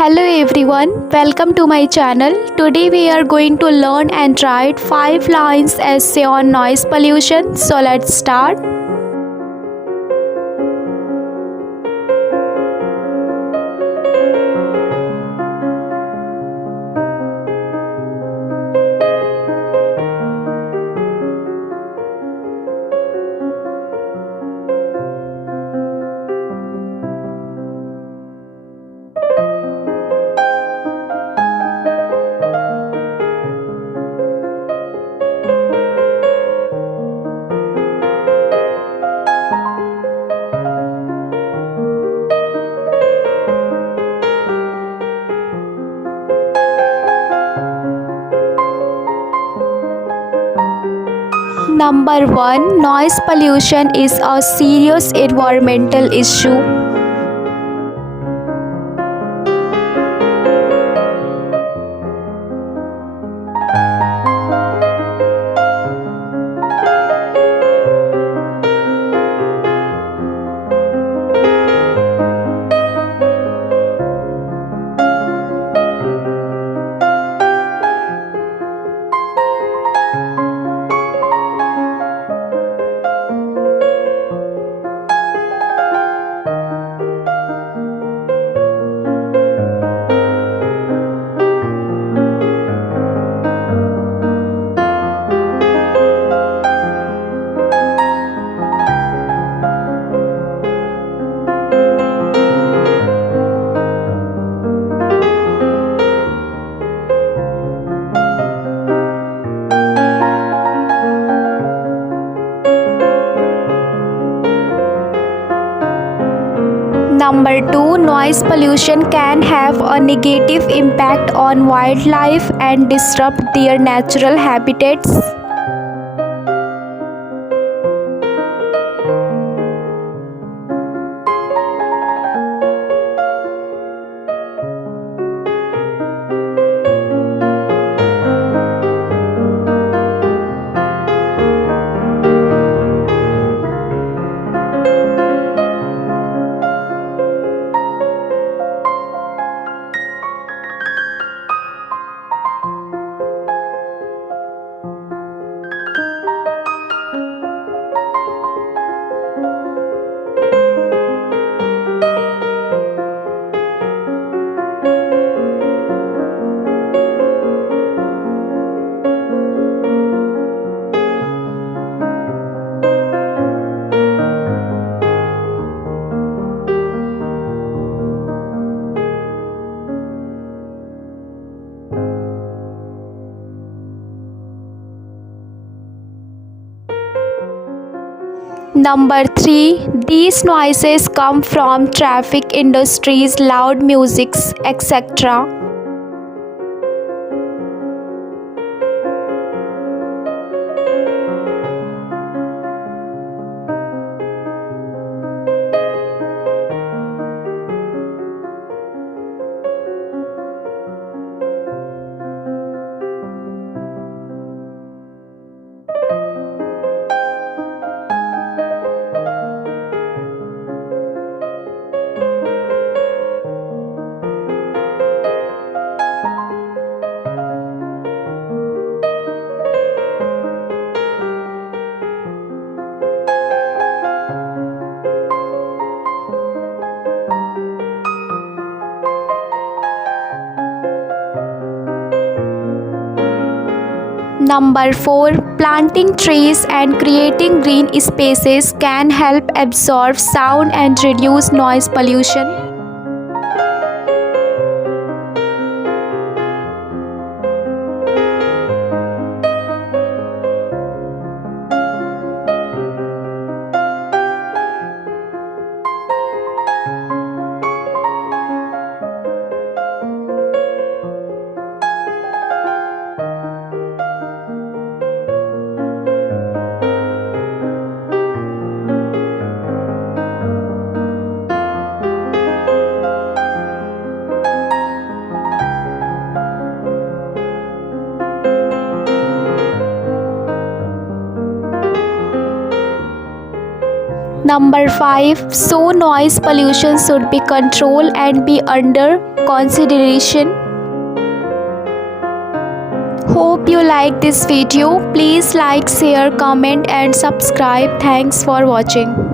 Hello everyone, welcome to my channel. Today we are going to learn and write 5 lines essay on noise pollution. So let's start. Number 1. Noise pollution is a serious environmental issue. Number 2. Noise pollution can have a negative impact on wildlife and disrupt their natural habitats. Number 3. These noises come from traffic, industries, loud musics, etc. Number 4. Planting trees and creating green spaces can help absorb sound and reduce noise pollution. Number 5. So noise pollution should be controlled and be under consideration. Hope you like this video. Please like, share, comment and subscribe. Thanks for watching.